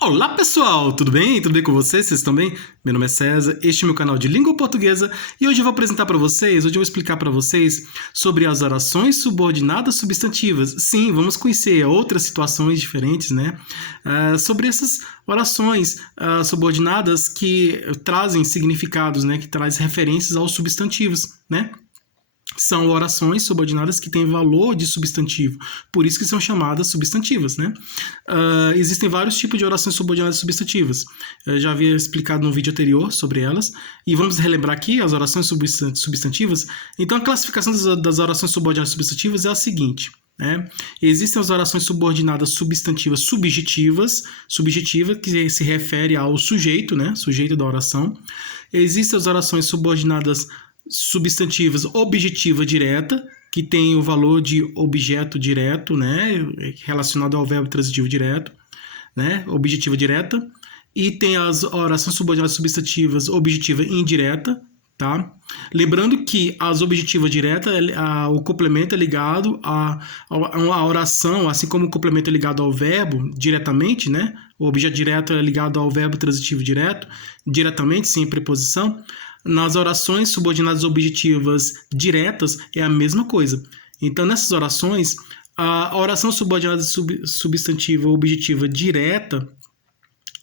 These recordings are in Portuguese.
Olá pessoal, tudo bem? Tudo bem com vocês? Vocês estão bem? Meu nome é César, este é meu canal de língua portuguesa e hoje eu vou apresentar para vocês, hoje eu vou explicar para vocês sobre as orações subordinadas substantivas. Sim, vamos conhecer outras situações diferentes, né? Sobre essas orações subordinadas que trazem significados, né? Que trazem referências aos substantivos, né? São orações subordinadas que têm valor de substantivo, por isso que são chamadas substantivas, né? Existem vários tipos de orações subordinadas substantivas. Eu já havia explicado no vídeo anterior sobre elas, e vamos relembrar aqui as orações substantivas. Então, a classificação das orações subordinadas substantivas é a seguinte, né? Existem as orações subordinadas substantivas subjetiva que se refere ao sujeito, né? Sujeito da oração. Existem as orações subordinadas substantivas objetiva direta, que tem o valor de objeto direto, né, relacionado ao verbo transitivo direto, né, objetiva direta, e tem as orações subordinadas substantivas objetiva indireta, tá? Lembrando que as objetivas diretas, o complemento é ligado à oração, assim como o complemento é ligado ao verbo diretamente, né? O objeto direto é ligado ao verbo transitivo direto, diretamente, sem preposição. Nas orações subordinadas objetivas diretas é a mesma coisa. Então, nessas orações, a oração subordinada substantiva objetiva direta,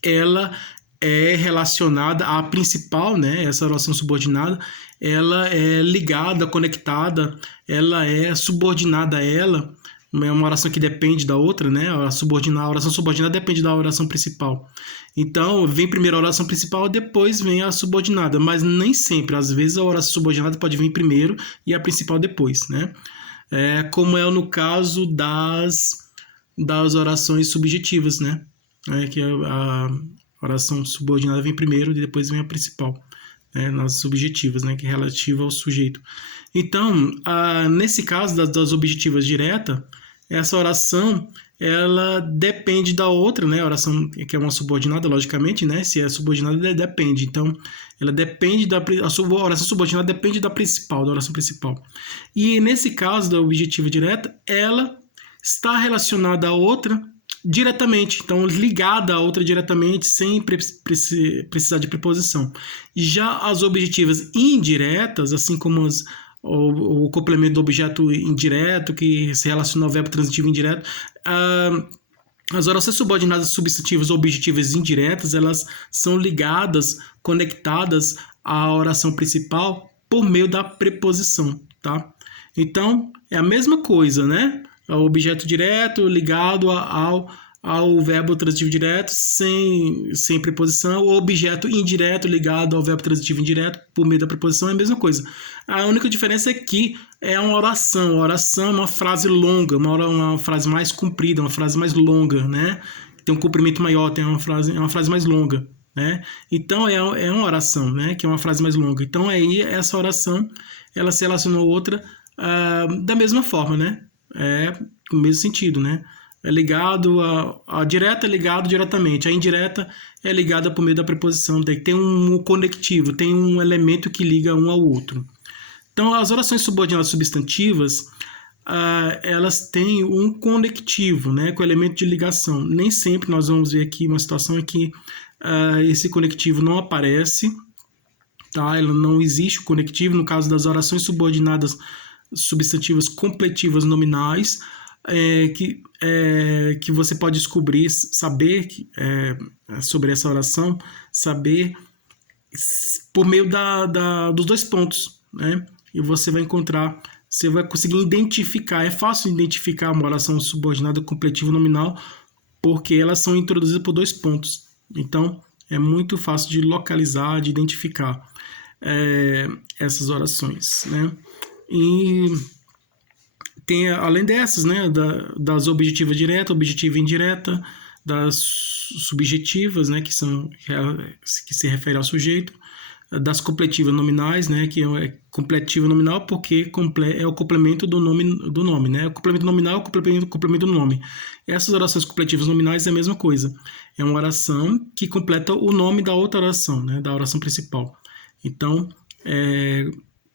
ela é relacionada à principal, né? Essa oração subordinada, ela é ligada, conectada, ela é subordinada a ela. É uma oração que depende da outra, né? A oração subordinada depende da oração principal. Então, vem primeiro a oração principal, depois vem a subordinada, mas nem sempre. Às vezes a oração subordinada pode vir primeiro e a principal depois, né? Como é no caso das orações subjetivas, né? Que a oração subordinada vem primeiro e depois vem a principal, né? Nas subjetivas, né? Que é relativa ao sujeito. Então, nesse caso das objetivas diretas, essa oração ela depende da outra, né? A oração que é uma subordinada, logicamente, né? Se é subordinada, depende. Então, ela depende a oração subordinada depende da oração principal. E nesse caso da objetiva direta, ela está relacionada à outra diretamente, então ligada à outra diretamente, sem precisar de preposição. Já as objetivas indiretas, assim como o complemento do objeto indireto, que se relaciona ao verbo transitivo indireto, as orações subordinadas substantivas objetivas indiretas, elas são ligadas, conectadas à oração principal por meio da preposição, tá? Então, é a mesma coisa, né? O objeto direto ligado ao verbo transitivo direto sem preposição, o objeto indireto ligado ao verbo transitivo indireto por meio da preposição é a mesma coisa. A única diferença é que é uma oração. A oração é uma frase longa, uma frase mais comprida, uma frase mais longa, né? Tem um comprimento maior, é uma frase mais longa, né? Então é uma oração, né? Que é uma frase mais longa. Então aí essa oração ela se relaciona a outra da mesma forma, né? No mesmo sentido, né? É ligado a direta é ligado diretamente, a indireta é ligada por meio da preposição, tem um conectivo, tem um elemento que liga um ao outro. Então, as orações subordinadas substantivas, elas têm um conectivo, né, com elemento de ligação. Nem sempre nós vamos ver aqui uma situação em que esse conectivo não aparece, tá? Ela não existe o conectivo, no caso das orações subordinadas substantivas completivas nominais, que você pode descobrir, saber sobre essa oração, saber por meio dos dois pontos, né? E você vai encontrar, você vai conseguir identificar, é fácil identificar uma oração subordinada completiva nominal, porque elas são introduzidas por dois pontos. Então, é muito fácil de localizar, de identificar essas orações, né? E tem, além dessas, né, das objetivas direta, objetiva indireta, das subjetivas, né, que se refere ao sujeito, das completivas nominais, né, que é completiva nominal porque é o complemento do nome, né? O complemento nominal é o complemento do nome. Essas orações completivas nominais é a mesma coisa. É uma oração que completa o nome da outra oração, né, da oração principal. Então,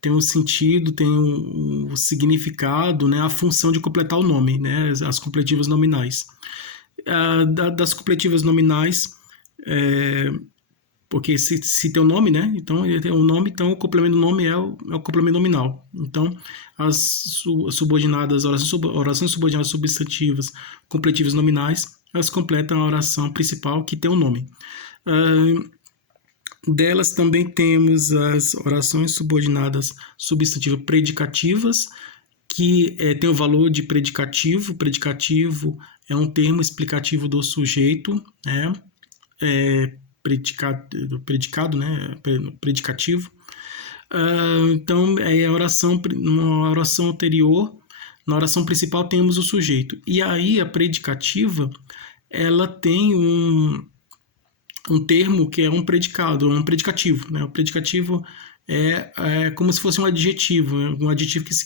tem um sentido, tem um significado, né, a função de completar o nome, né, as completivas nominais. Das completivas nominais, porque se tem o nome, né? Então, ele tem o nome, então o complemento do nome é o complemento nominal. Então, as subordinadas, orações subordinadas substantivas, completivas nominais, elas completam a oração principal que tem o nome. Delas também temos as orações subordinadas substantivas predicativas, que tem o valor de predicativo. Predicativo é um termo explicativo do sujeito, né? Predicado, né? Predicativo. Então, a oração, na oração anterior, na oração principal temos o sujeito. E aí a predicativa, ela tem um termo que é um predicado, um predicativo, né? O predicativo é como se fosse um adjetivo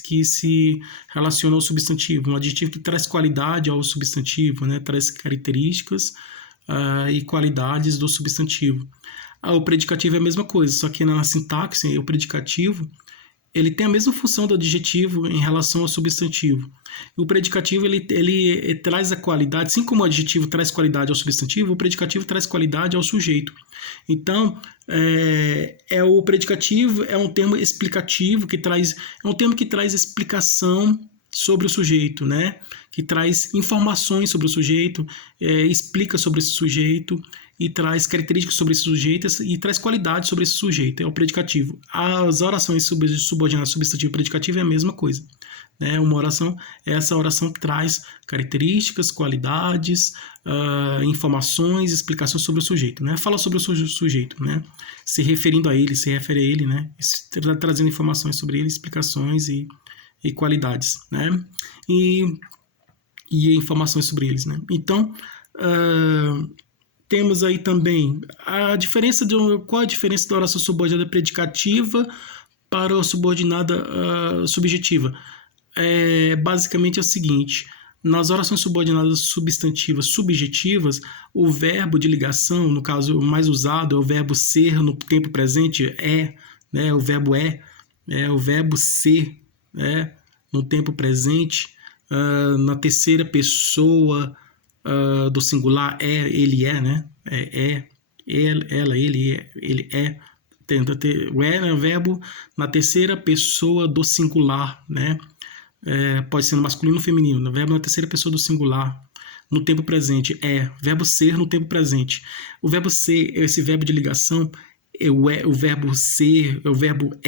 que se relaciona ao substantivo, um adjetivo que traz qualidade ao substantivo, né? Traz características e qualidades do substantivo. O predicativo é a mesma coisa, só que na sintaxe, o predicativo ele tem a mesma função do adjetivo em relação ao substantivo. O predicativo ele traz a qualidade, assim como o adjetivo traz qualidade ao substantivo, o predicativo traz qualidade ao sujeito. Então, o predicativo é um termo explicativo é um termo que traz explicação sobre o sujeito, né? Que traz informações sobre o sujeito, explica sobre esse sujeito e traz características sobre esse sujeito e traz qualidade sobre esse sujeito, é o predicativo. As orações subordinadas substantivo e predicativo é a mesma coisa, né? Essa oração traz características, qualidades, informações, explicações sobre o sujeito, né? Fala sobre o sujeito, né? Se referindo a ele, se refere a ele, né? Trazendo informações sobre ele, explicações e qualidades, né? E informações sobre eles, né? Então, temos aí também qual a diferença da oração subordinada predicativa para a subordinada subjetiva? Basicamente é o seguinte: nas orações subordinadas substantivas subjetivas, o verbo de ligação, no caso o mais usado é o verbo ser no tempo presente, né? O verbo o verbo ser, né? No tempo presente, na terceira pessoa do singular, ele é, né? Ela, ele é. O é o verbo na terceira pessoa do singular, né? Pode ser no masculino ou feminino. O verbo na terceira pessoa do singular, no tempo presente, verbo ser no tempo presente. O verbo ser, esse verbo de ligação, o verbo ser, o verbo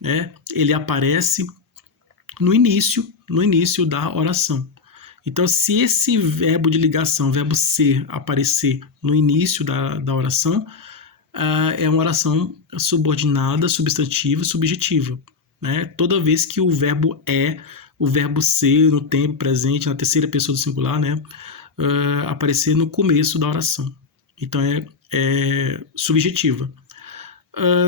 né? Ele aparece no início da oração. Então, se esse verbo de ligação, verbo ser, aparecer no início da oração, é uma oração subordinada, substantiva, subjetiva, né? Toda vez que o verbo ser no tempo presente, na terceira pessoa do singular, né? Aparecer no começo da oração. Então, é subjetiva.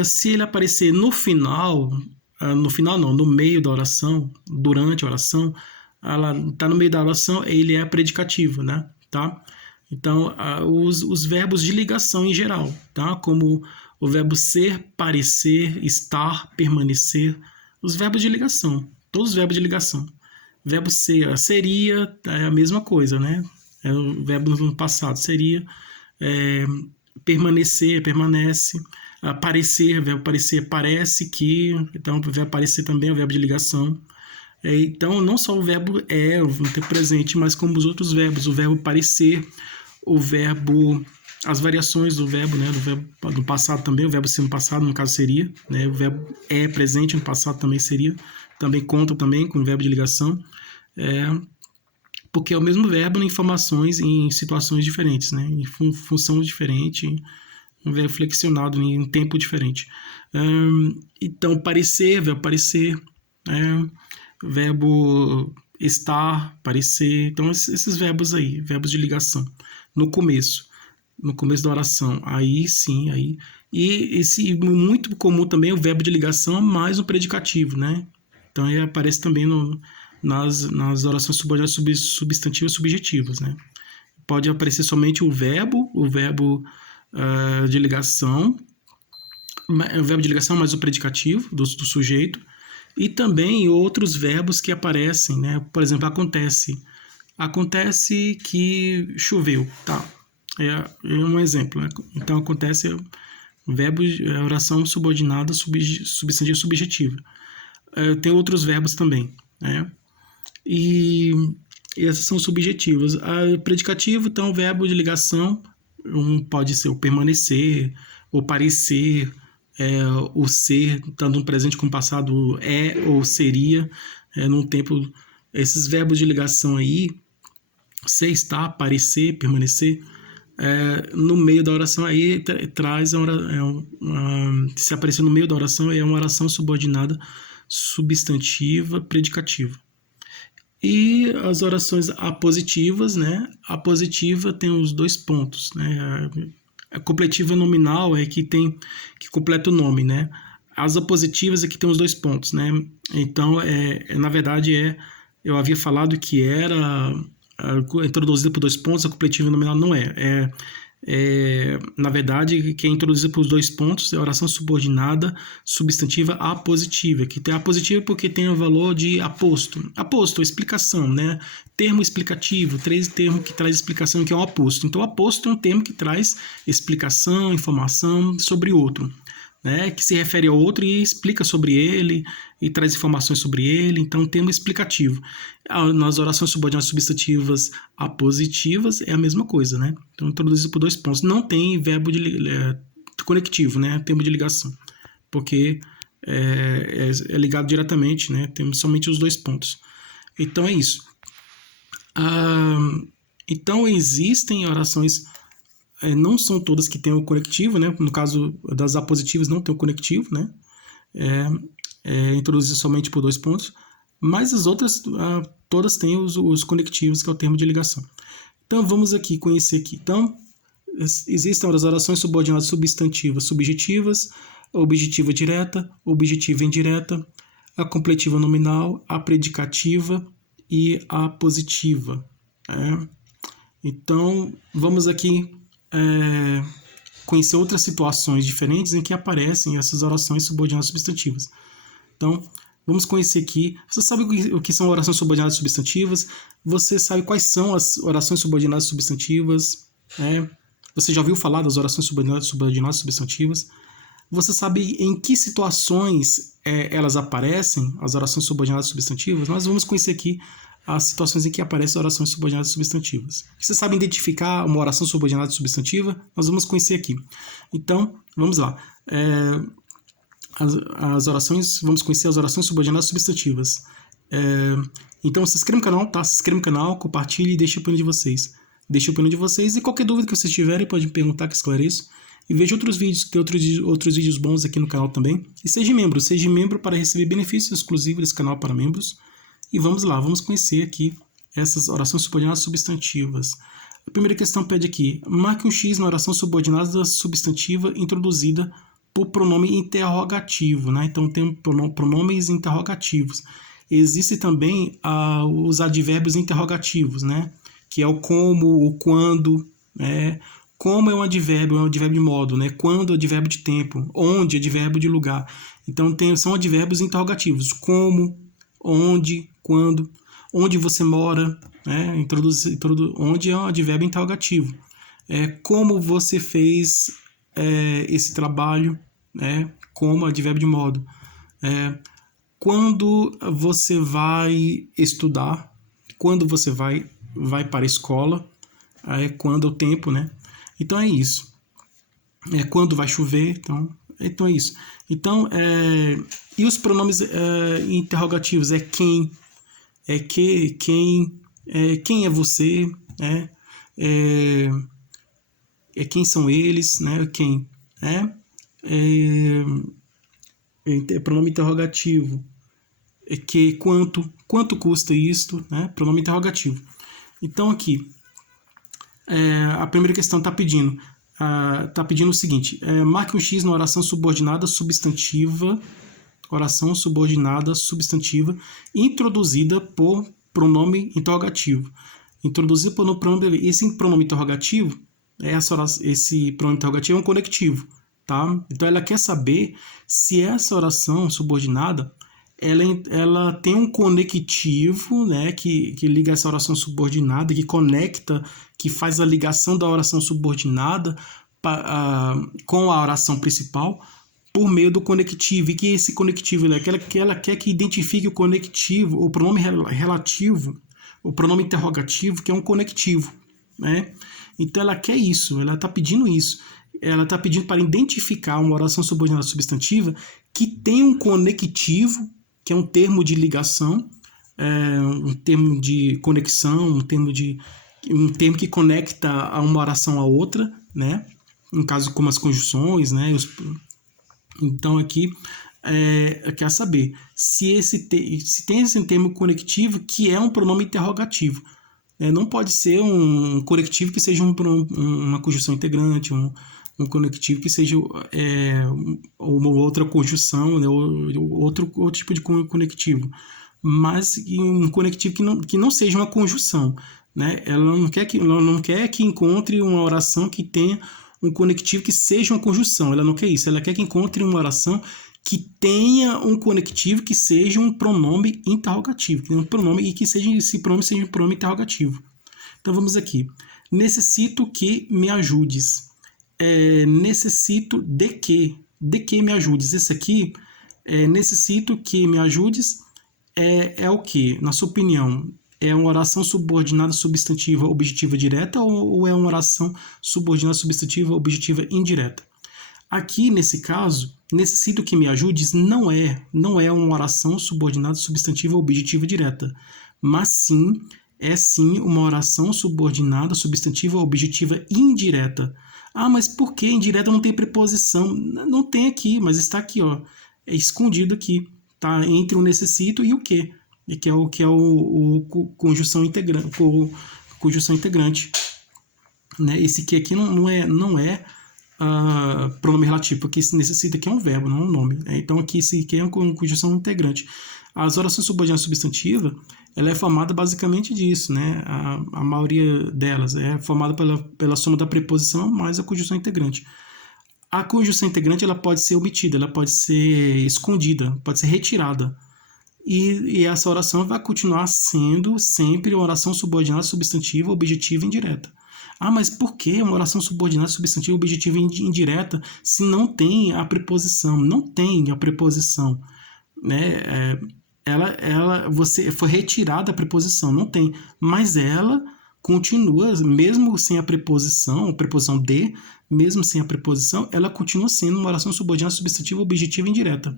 Se ele aparecer no final não, no meio da oração, durante a oração, ela está no meio da oração, ele é predicativo, né? Tá? Então, os verbos de ligação em geral, tá? Como o verbo ser, parecer, estar, permanecer, os verbos de ligação, todos os verbos de ligação. Verbo ser, seria, é a mesma coisa, né? É o verbo no passado, seria, permanecer, permanece, aparecer, verbo parecer, parece que, então o verbo parecer também é o verbo de ligação. Então, não só o verbo no tempo presente, mas como os outros verbos, o verbo parecer, o verbo, as variações do verbo, né, do verbo do passado também, o verbo ser no passado, no caso seria, né, o verbo presente no passado também seria, também conta também com o verbo de ligação, porque é o mesmo verbo em informações em situações diferentes, né, em função diferente, um verbo flexionado em tempo diferente. Então, parecer, verbo parecer, verbo estar, parecer, então esses verbos aí, verbos de ligação, no começo da oração, aí sim, aí, e esse muito comum também é o verbo de ligação mais o predicativo, né? Então aí aparece também nas orações subordinadas substantivas subjetivas, né? Pode aparecer somente o verbo de ligação, o verbo de ligação mais o predicativo do sujeito, e também outros verbos que aparecem, né? Por exemplo, acontece, Acontece que choveu, tá? É um exemplo, né? Então acontece verbo, oração subordinada, substantivo subjetivo. Tem outros verbos também, né? E essas são subjetivas. Predicativo, então, verbo de ligação, pode ser o permanecer, o parecer, o ser, tanto no presente como no passado, ou seria, num tempo. Esses verbos de ligação aí, ser, estar, parecer, permanecer, no meio da oração aí traz se aparecer no meio da oração é uma oração subordinada substantiva predicativa. E as orações apositivas, né? A positiva tem os dois pontos, né? A completiva nominal é que completa o nome, né? As apositivas é que tem os dois pontos, né? Então, na verdade, eu havia falado que era introduzida por dois pontos, a completiva nominal não é. Na verdade, que é introduzida por dois pontos é a oração subordinada substantiva apositiva, que tem a positiva porque tem o valor de aposto. Aposto, explicação, né? Termo explicativo, termo que traz explicação, que é o aposto. Então, aposto é um termo que traz explicação, informação sobre outro, né? Que se refere ao outro e explica sobre ele e traz informações sobre ele. Então, termo explicativo. Nas orações subordinadas substantivas apositivas é a mesma coisa, né? Então, introduzido por dois pontos. Não tem verbo conectivo, né? Termo de ligação, porque é ligado diretamente, né? Temos somente os dois pontos. Então, é isso. Então, existem orações, não são todas que têm o conectivo, né? No caso das apositivas não tem o conectivo, né? Introduzido somente por dois pontos, mas as outras todas têm os conectivos, que é o termo de ligação. Então, vamos aqui conhecer aqui. Então, existem as orações subordinadas substantivas subjetivas, a objetiva direta, a objetiva indireta, a completiva nominal, a predicativa e a positiva. Então, vamos aqui conhecer outras situações diferentes em que aparecem essas orações subordinadas substantivas. Então, vamos conhecer aqui. Você sabe o que são orações subordinadas substantivas? Você sabe quais são as orações subordinadas substantivas? Você já ouviu falar das orações subordinadas substantivas? Você sabe em que situações elas aparecem, as orações subordinadas substantivas? Nós vamos conhecer aqui as situações em que aparecem orações subordinadas substantivas. Você sabe identificar uma oração subordinada substantiva? Nós vamos conhecer aqui. Então, vamos lá. Vamos conhecer as orações subordinadas substantivas. Então, se inscreva no canal, tá? Se inscreva no canal, compartilhe e deixe a opinião de vocês. E qualquer dúvida que vocês tiverem, pode me perguntar que esclareço. E veja outros vídeos, que outros vídeos bons aqui no canal também. E seja membro para receber benefícios exclusivos desse canal para membros. E vamos lá, vamos conhecer aqui essas orações subordinadas substantivas. A primeira questão pede aqui: marque um X na oração subordinada substantiva introduzida por pronome interrogativo, né? Então tem pronomes interrogativos. Existem também os advérbios interrogativos, né? Que é o como, o quando, né? Como é um advérbio de modo, né? Quando é advérbio de tempo, onde é advérbio de lugar. Então são advérbios interrogativos: como, onde, quando, onde você mora, né? Onde é um advérbio interrogativo. Como você fez esse trabalho, né? Como advérbio de modo. Quando você vai estudar, quando você vai para a escola, quando é o tempo, né? Então é isso. Quando vai chover, então é isso. Então, e os pronomes interrogativos quem, quem é você, quem são eles, né? Quem, pronome interrogativo, quanto custa isto, né? Pronome interrogativo. Então aqui, a primeira questão está pedindo o seguinte: marque um X na oração subordinada substantiva, introduzida por pronome interrogativo. Introduzida por pronome, esse pronome interrogativo, esse pronome interrogativo é um conectivo, tá? Então ela quer saber se essa oração subordinada ela tem um conectivo, né, que liga essa oração subordinada, que conecta, que faz a ligação da oração subordinada com a oração principal por meio do conectivo, e que esse conectivo, né, ela quer que identifique o conectivo, o pronome relativo, o pronome interrogativo, que é um conectivo, né? Então ela quer isso, ela está pedindo isso. Ela está pedindo para identificar uma oração subordinada substantiva que tem um conectivo, que é um termo de ligação, um termo de conexão, um termo que conecta a uma oração a outra, né? No caso, como as conjunções, né? Então aqui quer saber se tem esse termo conectivo que é um pronome interrogativo. Não pode ser um conectivo que seja uma conjunção integrante, um conectivo que seja uma outra conjunção, né, outro tipo de conectivo, mas um conectivo que não seja uma conjunção, né? Ela não quer que encontre uma oração que tenha um conectivo que seja uma conjunção. Ela não quer isso. Ela quer que encontre uma oração que tenha um conectivo que seja um pronome interrogativo, que esse pronome seja um pronome interrogativo. Então vamos aqui. Necessito que me ajudes. Necessito de que me ajudes. Esse aqui, necessito que me ajudes, é o que? Na sua opinião, é uma oração subordinada substantiva objetiva direta ou é uma oração subordinada substantiva objetiva indireta? Aqui, nesse caso, necessito que me ajudes não é uma oração subordinada substantiva objetiva direta, mas sim, uma oração subordinada substantiva objetiva indireta. Ah, mas por que indireta não tem preposição? Não tem aqui, mas está aqui, ó. É escondido aqui, tá? Entre o necessito e o que é o conjunção integrante, né? Esse que aqui não é pronome relativo, porque esse necessita aqui é um verbo, não é um nome, né? Então aqui esse aqui é uma conjunção integrante. As orações subordinadas substantivas, ela é formada basicamente disso, né? A maioria delas é formada pela soma da preposição mais a conjunção integrante. A conjunção integrante ela pode ser omitida, ela pode ser escondida, pode ser retirada. E essa oração vai continuar sendo sempre uma oração subordinada substantiva objetiva indireta. Ah, mas por que uma oração subordinada substantiva objetiva indireta se não tem a preposição? Não tem a preposição, né? Você foi retirada a preposição, não tem, mas ela continua, mesmo sem a preposição de, mesmo sem a preposição, ela continua sendo uma oração subordinada substantiva objetiva indireta,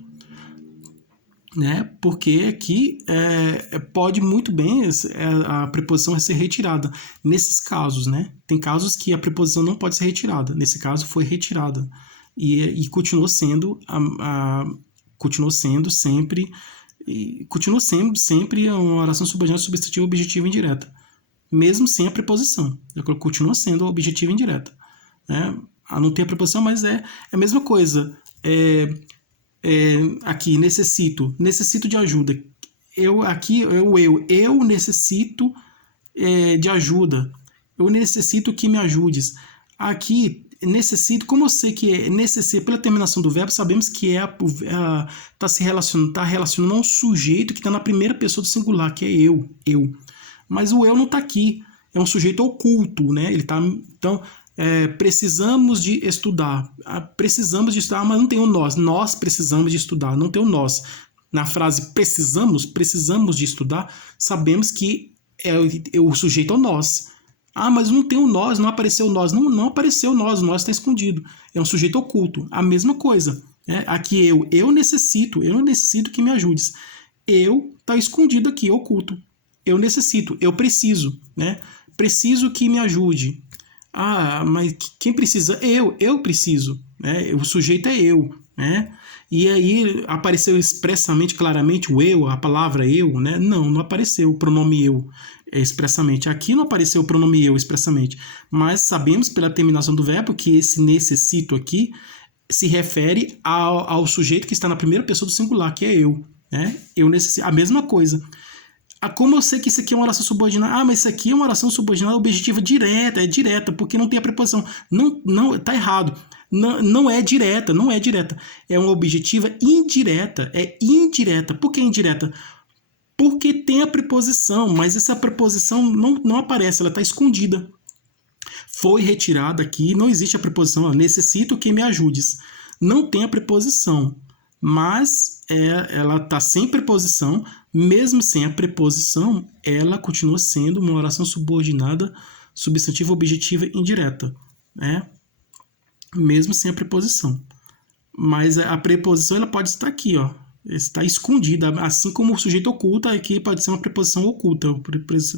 né? Porque aqui pode muito bem a preposição ser retirada nesses casos, né? Tem casos que a preposição não pode ser retirada, nesse caso foi retirada e continuou sendo sempre uma oração subordinada substantiva objetiva indireta, mesmo sem a preposição. Ela continua sendo objetiva indireta, né? Não tem a preposição, mas é a mesma coisa. Aqui, necessito de ajuda. Eu necessito de ajuda. Eu necessito que me ajudes. Aqui, necessito, como eu sei que é necessário, pela terminação do verbo, sabemos que está relacionando a um sujeito que está na primeira pessoa do singular, que é eu. Mas o eu não está aqui. É um sujeito oculto, né? Ele tá, então, precisamos de estudar. Precisamos de estudar, mas não tem o nós. Nós precisamos de estudar, não tem o nós. Na frase precisamos de estudar, sabemos que o sujeito é o nós. Ah, mas não tem o nós, não apareceu o nós. Não apareceu o nós está escondido. É um sujeito oculto. A mesma coisa. Aqui eu necessito que me ajudes. Eu está escondido aqui, oculto. Eu necessito, eu preciso, né? Preciso que me ajude. Ah, mas quem precisa? Eu preciso, né? O sujeito é eu, né? E aí apareceu expressamente, claramente o eu, a palavra eu, né? Não apareceu o pronome eu expressamente. Aqui não apareceu o pronome eu expressamente, mas sabemos pela terminação do verbo que esse necessito aqui se refere ao sujeito que está na primeira pessoa do singular, que é eu, né? Eu necessito, a mesma coisa. Como eu sei que isso aqui é uma oração subordinada? Mas isso aqui é uma oração subordinada objetiva direta, é direta, porque não tem a preposição. Não, tá errado. Não é direta, não é direta. É uma objetiva indireta, é indireta. Por que indireta? Porque tem a preposição, mas essa preposição não aparece, ela está escondida. Foi retirada aqui, não existe a preposição, necessito que me ajudes. Não tem a preposição, mas ela está sem preposição, mesmo sem a preposição, ela continua sendo uma oração subordinada, substantiva objetiva indireta, né? Mesmo sem a preposição. Mas a preposição ela pode estar aqui, ó, está escondida, assim como o sujeito oculta, aqui pode ser uma preposição oculta,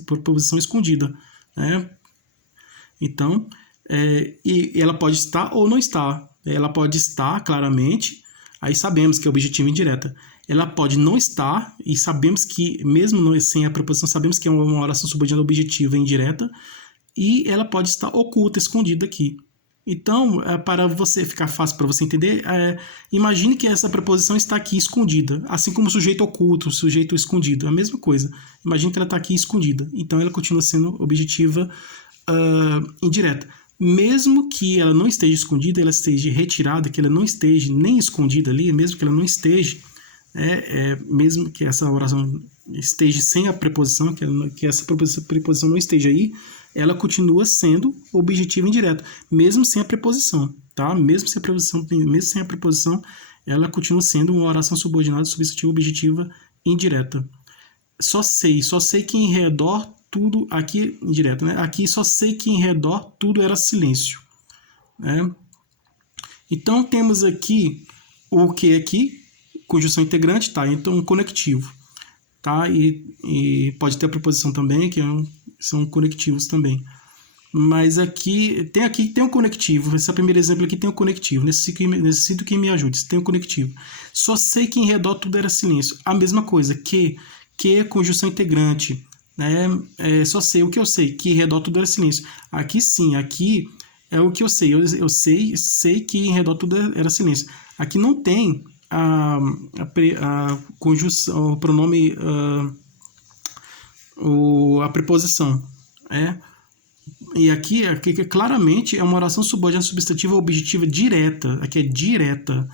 preposição escondida, né? Então, e ela pode estar ou não estar. Ela pode estar claramente, aí sabemos que é objetiva indireta. Ela pode não estar, e sabemos que, mesmo sem a preposição, sabemos que é uma oração subordinada objetiva indireta, e ela pode estar oculta, escondida aqui. Então, para você ficar fácil para você entender, imagine que essa preposição está aqui escondida, assim como o sujeito oculto, o sujeito escondido, é a mesma coisa. Imagine que ela está aqui escondida. Então, ela continua sendo objetiva indireta. Mesmo que ela não esteja escondida, ela esteja retirada, que ela não esteja nem escondida ali, mesmo que ela não esteja, mesmo que essa oração esteja sem a preposição, que essa preposição não esteja aí, ela continua sendo objetiva indireta, mesmo sem a preposição, tá? Mesmo sem a preposição, ela continua sendo uma oração subordinada, substantiva, objetiva indireta. Só sei que em redor tudo aqui indireto, né? Aqui só sei que em redor tudo era silêncio, né? Então temos aqui o que aqui, conjunção integrante, tá? Então um conectivo, tá? E pode ter a preposição também, que são conectivos também. Mas aqui tem um conectivo. Esse primeiro exemplo aqui tem um conectivo. Necessito que me ajude. Tem um conectivo. Só sei que em redor tudo era silêncio. A mesma coisa que é conjunção integrante. Só sei o que eu sei, que em redor tudo era silêncio. Aqui sim, aqui é o que eu sei. Eu sei que em redor tudo era silêncio. Aqui não tem a conjunção, o pronome, a preposição. E aqui claramente é uma oração subordinada substantiva objetiva direta. Aqui é direta,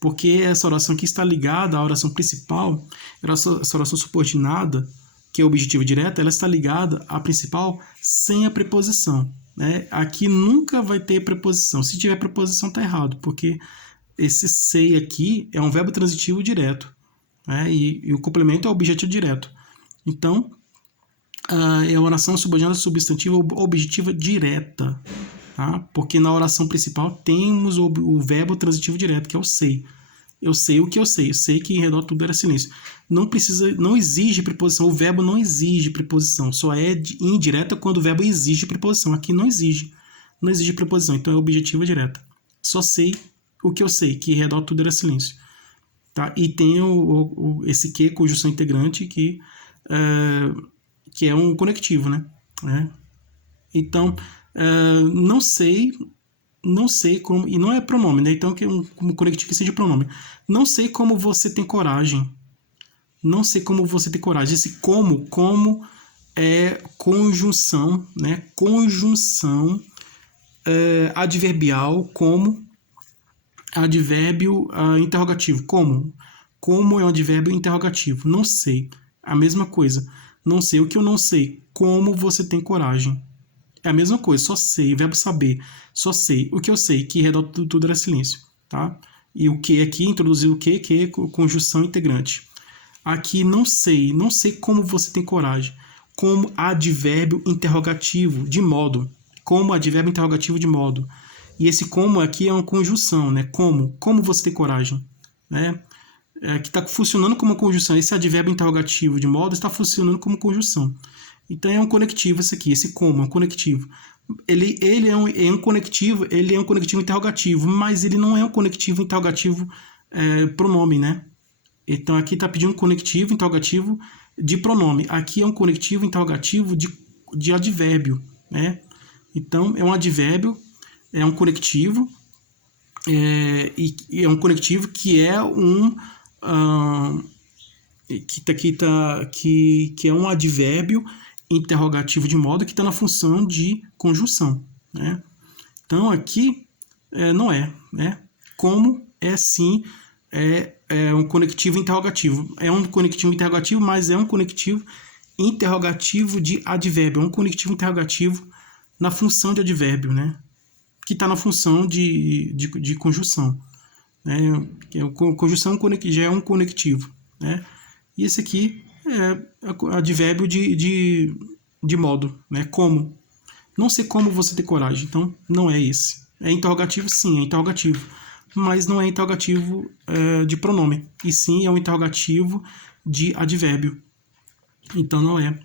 porque essa oração aqui está ligada à oração principal. Essa oração subordinada, que é objetiva direta, ela está ligada à principal sem a preposição, né? Aqui nunca vai ter preposição. Se tiver preposição, está errado, porque esse sei aqui é um verbo transitivo direto, né? E o complemento é objetivo direto. Então, é uma oração subordinada substantiva objetiva direta, tá? Porque na oração principal temos o verbo transitivo direto, que é o sei. Eu sei o que eu sei. Eu sei que em redor tudo era silêncio. Não exige preposição. O verbo não exige preposição. Só é indireta quando o verbo exige preposição. Aqui não exige. Não exige preposição. Então é objetiva direta. Só sei o que eu sei, que em redor tudo era silêncio. Tá? E tem esse que, conjunção integrante, que é um conectivo, né? Então, não sei como, e não é pronome, né? Então que um conectivo que seja pronome. Não sei como você tem coragem. Não sei como você tem coragem. Esse como é conjunção, né? Conjunção adverbial, como advérbio interrogativo. Como é um advérbio interrogativo. Não sei. A mesma coisa. Não sei o que eu não sei. Como você tem coragem. É a mesma coisa, só sei, verbo saber, só sei. O que eu sei, que em redor tudo era silêncio, tá? E o que aqui, introduzir o que é conjunção integrante. Aqui não sei como você tem coragem. Como advérbio interrogativo, de modo. Como advérbio interrogativo de modo. E esse como aqui é uma conjunção, né? Como você tem coragem, né? Que está funcionando como uma conjunção. Esse advérbio interrogativo de modo está funcionando como conjunção. Então é um conectivo esse aqui, esse como, é um conectivo. Ele é um conectivo, ele é um conectivo interrogativo, mas ele não é um conectivo interrogativo pronome, né? Então aqui está pedindo um conectivo interrogativo de pronome. Aqui é um conectivo interrogativo de advérbio, né? Então é um advérbio, é um conectivo, e é um conectivo que é que é um advérbio interrogativo de modo que está na função de conjunção, né? Então aqui não é, né? Como é sim, é um conectivo interrogativo. É um conectivo interrogativo, mas é um conectivo interrogativo de advérbio. É um conectivo interrogativo na função de advérbio, né? Que está na função de conjunção. Né? Conjunção já é um conectivo, né? E esse aqui é advérbio de modo, né? Como. Não sei como você ter coragem, então não é esse. É interrogativo, sim, é interrogativo. Mas não é interrogativo de pronome. E sim é um interrogativo de advérbio. Então não é.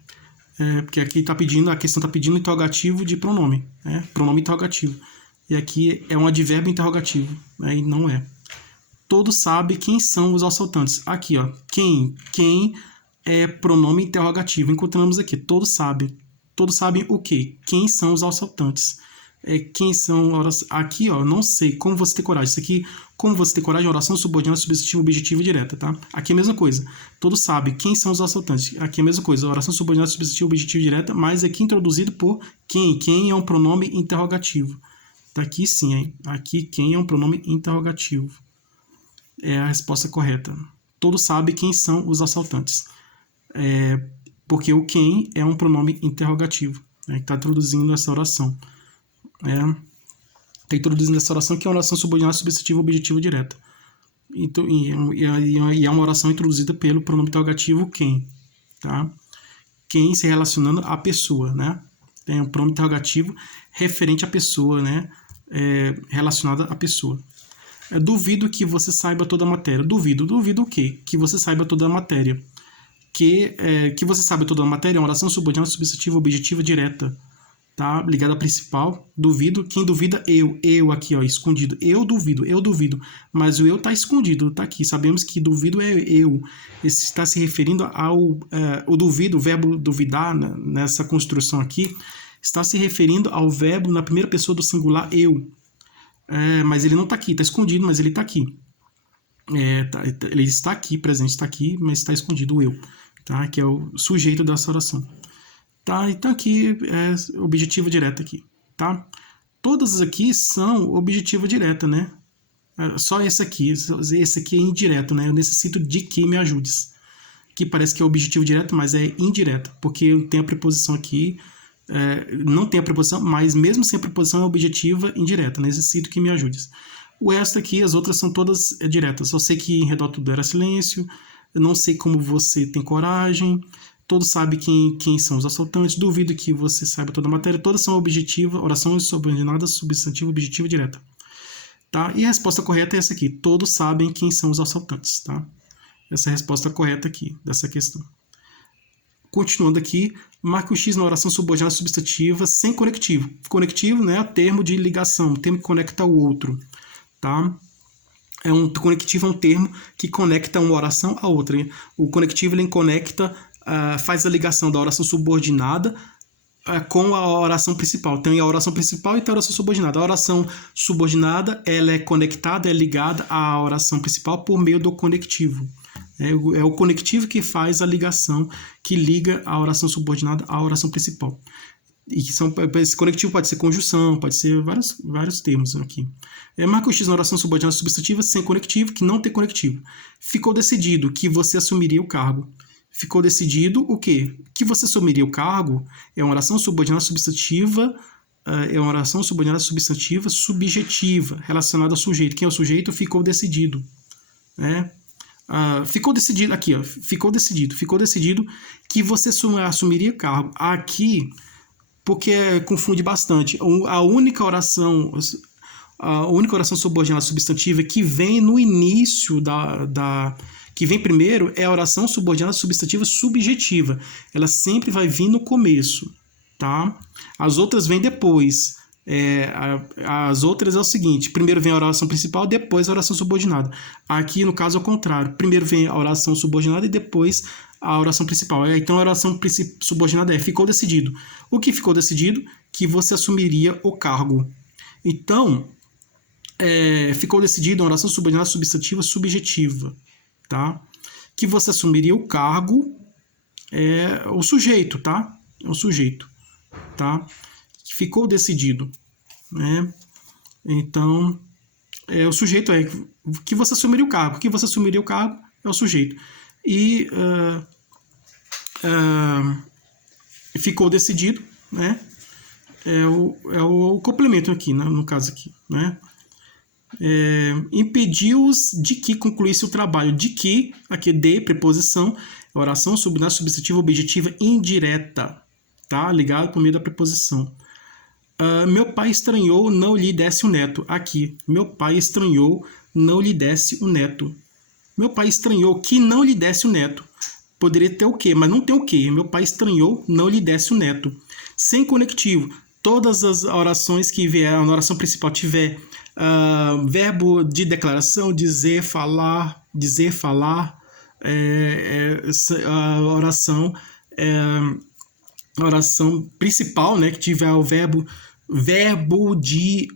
Porque aqui a questão está pedindo interrogativo de pronome. Né? Pronome interrogativo. E aqui é um advérbio interrogativo. Né? E não é. Todos sabem quem são os assaltantes. Aqui, ó. Quem é pronome interrogativo. Encontramos aqui. Todos sabem. Todos sabem o quê? Quem são os assaltantes. Quem são... Aqui, ó, não sei. Como você ter coragem. Isso aqui, como você ter coragem, oração subordinada, substantivo, objetivo e direta, tá? Aqui é a mesma coisa. Todos sabem quem são os assaltantes. Aqui é a mesma coisa. Oração subordinada, substantivo, objetivo e direta, mas aqui introduzido por quem. Quem é um pronome interrogativo. Tá aqui sim, hein? Aqui quem é um pronome interrogativo. É a resposta correta. Todos sabem quem são os assaltantes. Porque o quem é um pronome interrogativo, né, que está introduzindo essa oração. Está introduzindo essa oração que é uma oração subordinada, substantiva, objetiva direta. Então, e é uma oração introduzida pelo pronome interrogativo quem. Tá? Quem se relacionando à pessoa. Né? É um pronome interrogativo referente à pessoa, né? Relacionada à pessoa. Duvido que você saiba toda a matéria. Duvido o quê? Que você saiba toda a matéria. Que você saiba toda a matéria é uma oração subordinada, substantiva, objetiva, direta. Tá? Ligada à principal. Duvido. Quem duvida? Eu aqui, ó, escondido. Eu duvido. Mas o eu está escondido, está aqui. Sabemos que duvido é eu. Esse está se referindo o duvido, o verbo duvidar, nessa construção aqui, está se referindo ao verbo na primeira pessoa do singular eu. Mas ele não está aqui, está escondido, mas ele está aqui. Ele está aqui, presente, está aqui, mas está escondido o eu, tá? Que é o sujeito dessa oração. Tá? Então aqui é objetivo direto aqui, tá? Todas aqui são objetivo direta, né? Só esse aqui é indireto, né? Eu necessito de que me ajudes. Que parece que é objetivo direto, mas é indireto, porque tem a preposição aqui. Não tem a preposição, mas mesmo sem a preposição é objetiva indireta. Necessito que me ajudes. O resto aqui, as outras são todas diretas. Só sei que em redor tudo era silêncio. Eu não sei como você tem coragem. Todos sabem quem são os assaltantes. Duvido que você saiba toda a matéria. Todas são objetivas, orações subordinadas, substantivo, objetiva direta. Tá? E a resposta correta é essa aqui. Todos sabem quem são os assaltantes. Tá? Essa é a resposta correta aqui, dessa questão. Continuando aqui, marque o X na oração subordinada substantiva sem conectivo. Conectivo, né, é termo de ligação, termo que conecta o outro. Tá? Conectivo é um termo que conecta uma oração a outra. O conectivo ele conecta, faz a ligação da oração subordinada com a oração principal. Tem a oração principal e tem a oração subordinada. A oração subordinada ela é conectada, é ligada à oração principal por meio do conectivo. É o conectivo que faz a ligação, que liga a oração subordinada à oração principal. E esse conectivo pode ser conjunção, pode ser vários termos aqui. Marca o X na oração subordinada substantiva sem conectivo, que não tem conectivo. Ficou decidido que você assumiria o cargo. Ficou decidido o quê? Que você assumiria o cargo é uma oração subordinada substantiva, subjetiva, relacionada ao sujeito. Quem é o sujeito? Ficou decidido. Ficou decidido aqui, ó, ficou decidido que você assumiria o cargo. Aqui, porque confunde bastante. A única oração subordinada substantiva que vem no início que vem primeiro é a oração subordinada substantiva subjetiva. Ela sempre vai vir no começo, tá? As outras vêm depois. As outras é o seguinte: primeiro vem a oração principal, depois a oração subordinada. Aqui, no caso, é o contrário. Primeiro vem a oração subordinada e depois a oração principal. Então, a oração subordinada ficou decidido. O que ficou decidido? Que você assumiria o cargo. Então, ficou decidido a oração subordinada substantiva subjetiva. Tá? que você assumiria o cargo é o sujeito, tá? É o sujeito, tá? Ficou decidido, né? Então, o sujeito é que você assumiria o cargo. Que você assumiria o cargo é o sujeito. E ficou decidido, né? É o complemento aqui, né? No caso aqui, né? Impediu-os de que concluísse o trabalho. De que, aqui de, preposição, oração subordinada substantiva objetiva indireta, tá? Ligado por meio da preposição. Meu pai estranhou, não lhe desse o neto. Aqui, meu pai estranhou, não lhe desse o neto. Meu pai estranhou que não lhe desse o neto. Poderia ter o quê? Mas não tem o quê. Meu pai estranhou, não lhe desse o neto. Sem conectivo. Todas as orações que vier, a oração principal tiver verbo de declaração, dizer, falar, a oração principal, né, que tiver o verbo de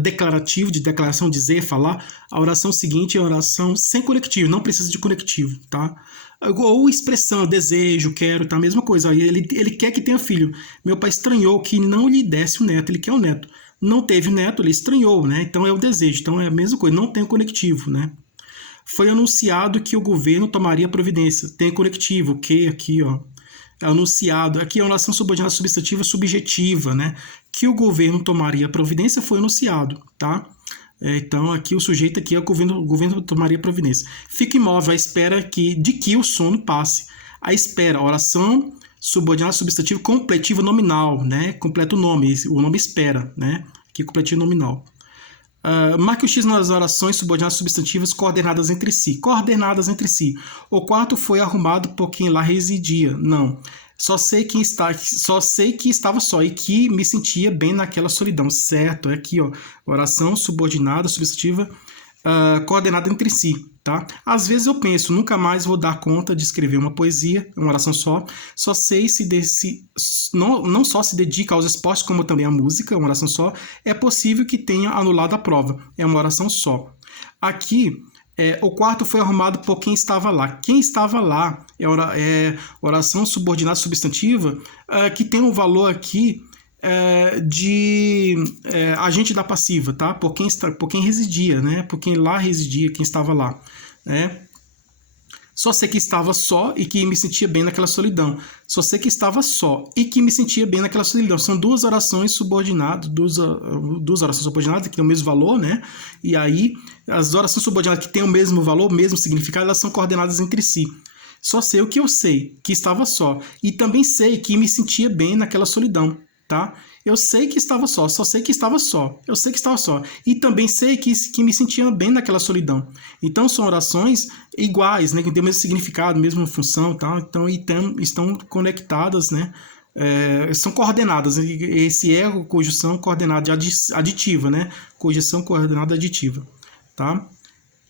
declarativo, de declaração, dizer, falar, a oração seguinte é a oração sem conectivo, não precisa de conectivo, tá? Ou expressão, desejo, quero, tá? A mesma coisa. Ele quer que tenha filho. Meu pai estranhou que não lhe desse o neto, ele quer o neto. Não teve o neto, ele estranhou, né? Então é o desejo, então é a mesma coisa, não tem o conectivo, né? Foi anunciado que o governo tomaria providência. Tem conectivo, o que aqui, ó. Anunciado, aqui é uma oração subordinada substantiva subjetiva, né? Que o governo tomaria providência foi anunciado, tá? Então aqui o sujeito aqui é o governo tomaria providência. Fica imóvel à espera de que o sono passe. A espera, oração subordinada substantiva completiva nominal, né? Completa o nome espera, né? Aqui completivo nominal. Marque o X nas orações subordinadas substantivas coordenadas entre si. Coordenadas entre si. O quarto foi arrumado por quem lá residia. Não. Só sei que estava só e que me sentia bem naquela solidão. Certo? É aqui, ó. Oração subordinada substantiva coordenada entre si, tá? Às vezes eu penso, nunca mais vou dar conta de escrever uma poesia, uma oração só. Só sei não só se dedica aos esportes, como também à música, uma oração só. É possível que tenha anulado a prova. É uma oração só. Aqui, o quarto foi arrumado por quem estava lá. Quem estava lá é oração subordinada substantiva, que tem um valor aqui de agente da passiva, tá? Por quem residia, né? Por quem lá residia, quem estava lá, né? Só sei que estava só e que me sentia bem naquela solidão. Só sei que estava só e que me sentia bem naquela solidão. São duas orações subordinadas, duas orações subordinadas que têm o mesmo valor, né? E aí, as orações subordinadas que têm o mesmo valor, o mesmo significado, elas são coordenadas entre si. Só sei o que eu sei, que estava só. E também sei que me sentia bem naquela solidão. Tá? Eu sei que estava só sei que estava só. Eu sei que estava só. E também sei que me sentia bem naquela solidão. Então são orações iguais, né? Que têm o mesmo significado, mesma função, tá? Então estão conectadas, né? São coordenadas. Esse conjunção coordenada aditiva, né? Conjunção coordenada aditiva, tá?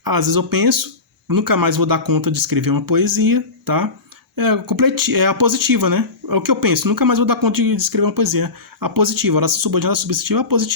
Às vezes eu penso, nunca mais vou dar conta de escrever uma poesia, tá? É a positiva, né? É o que eu penso. Nunca mais vou dar conta de escrever uma poesia. A positiva, oração subordinada substantiva, a positiva.